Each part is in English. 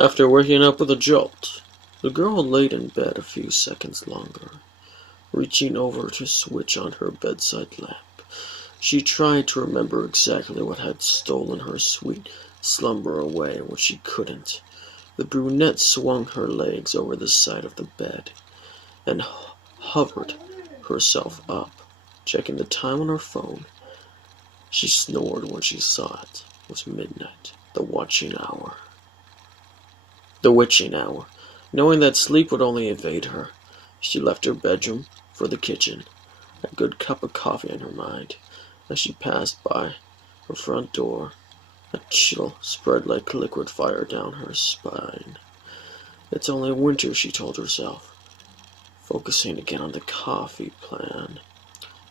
After waking up with a jolt, the girl laid in bed a few seconds longer, reaching over to switch on her bedside lamp. She tried to remember exactly what had stolen her sweet slumber away when she couldn't. The brunette swung her legs over the side of the bed and hovered herself up, checking the time on her phone. She snored when she saw it. It was midnight, the witching hour. Knowing that sleep would only evade her, she left her bedroom for the kitchen, a good cup of coffee in her mind. As she passed by her front door, a chill spread like liquid fire down her spine. It's only winter, she told herself, focusing again on the coffee plan.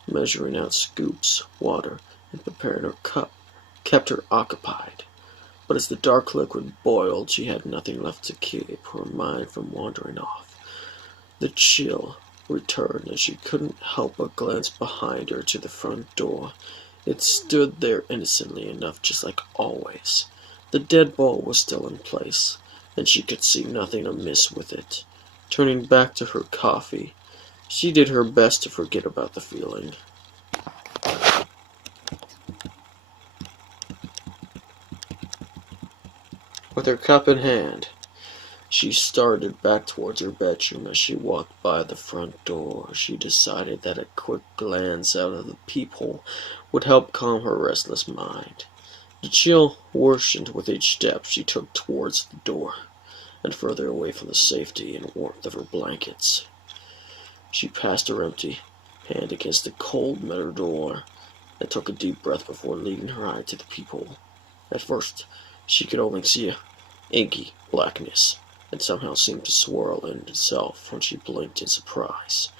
Measuring out scoops, water, and preparing her cup kept her occupied. But as the dark liquid boiled, she had nothing left to keep her mind from wandering off. The chill returned, and she couldn't help but glance behind her to the front door. It stood there innocently enough, just like always. The deadbolt was still in place, and she could see nothing amiss with it. Turning back to her coffee, she did her best to forget about the feeling. With her cup in hand, she started back towards her bedroom. As she walked by the front door, she decided that a quick glance out of the peephole would help calm her restless mind. The chill worsened with each step she took towards the door, and further away from the safety and warmth of her blankets. She passed her empty hand against the cold metal door and took a deep breath before leading her eye to the peephole. At first, she could only see a inky blackness, and somehow seemed to swirl in itself when she blinked in surprise.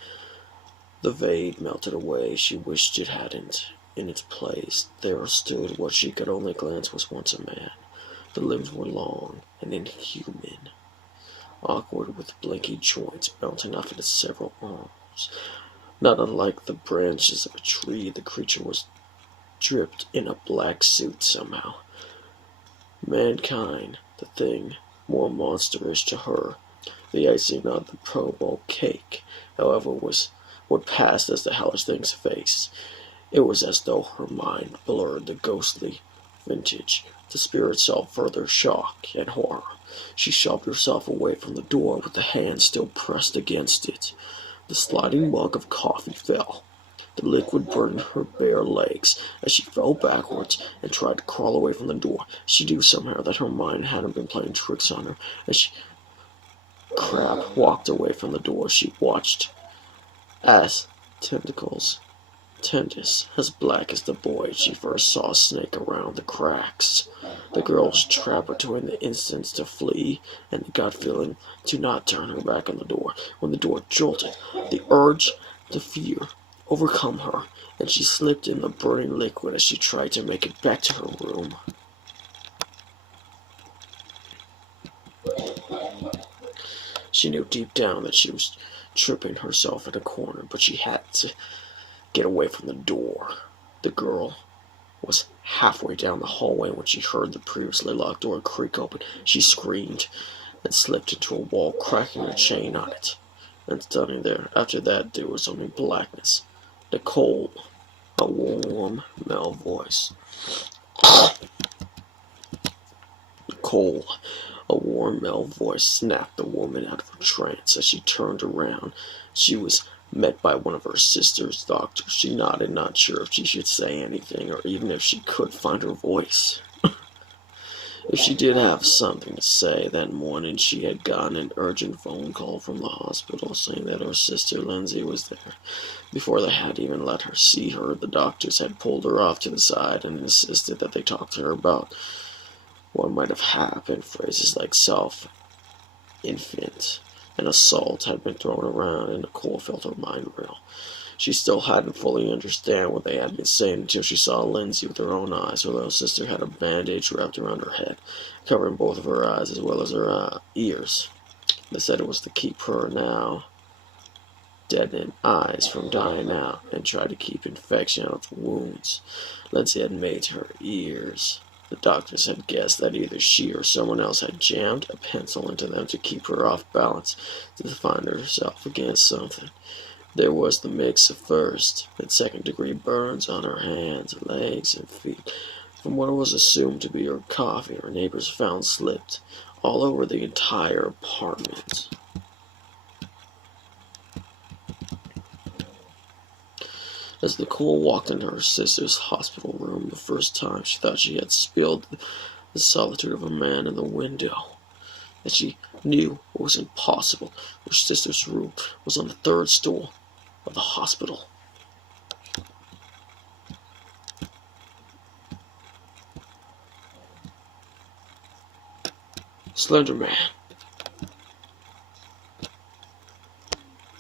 The veil melted away. She wished it hadn't. In its place, there stood what she could only glance was once a man. The limbs were long and inhuman, awkward with blinky joints bouncing off into several arms. Not unlike the branches of a tree, the creature was dripped in a black suit somehow. Mankind, the thing more monstrous to her. The icing on the Pro Bowl cake, however, was what passed as the hellish thing's face. It was as though her mind blurred the ghostly vintage to spare itself further shock and horror. She shoved herself away from the door with the hand still pressed against it. The sliding mug of coffee fell. The liquid burned her bare legs as she fell backwards and tried to crawl away from the door. She knew somehow that her mind hadn't been playing tricks on her. As Crab walked away from the door, she watched as tentacles, as black as the void she first saw, snake around the cracks. The girl's trapped between the instincts to flee and the gut feeling to not turn her back on the door. When the door jolted, the urge to fear overcome her, and she slipped in the burning liquid as she tried to make it back to her room. She knew deep down that she was tripping herself in a corner, but she had to get away from the door. The girl was halfway down the hallway when she heard the previously locked door creak open. She screamed and slipped into a wall, cracking a chain on it, and standing there. After that, there was only blackness. Nicole, a warm male voice. Nicole, a warm male voice snapped the woman out of her trance. As she turned around, she was met by one of her sister's doctors. She nodded, not sure if she should say anything, or even if she could find her voice. If she did have something to say, that morning she had gotten an urgent phone call from the hospital saying that her sister Lindsay was there. Before they had even let her see her, the doctors had pulled her off to the side and insisted that they talk to her about what might have happened. Phrases like infant, and assault had been thrown around, and Nicole felt her mind reel. She still hadn't fully understand what they had been saying until she saw Lindsay with her own eyes. Her little sister had a bandage wrapped around her head, covering both of her eyes as well as her ears. They said it was to keep her now deadened eyes from dying out and tried to keep infection out of the wounds Lindsay had made to her ears. The doctors had guessed that either she or someone else had jammed a pencil into them to keep her off balance, to find herself against something. There was the mix of first and second-degree burns on her hands, legs, and feet from what was assumed to be her coffee her neighbors found slipped all over the entire apartment. As Nicole walked into her sister's hospital room the first time, she thought she had spilled the solitude of a man in the window. That she knew it was impossible. Her sister's room was on the third floor of the hospital. Slender Man,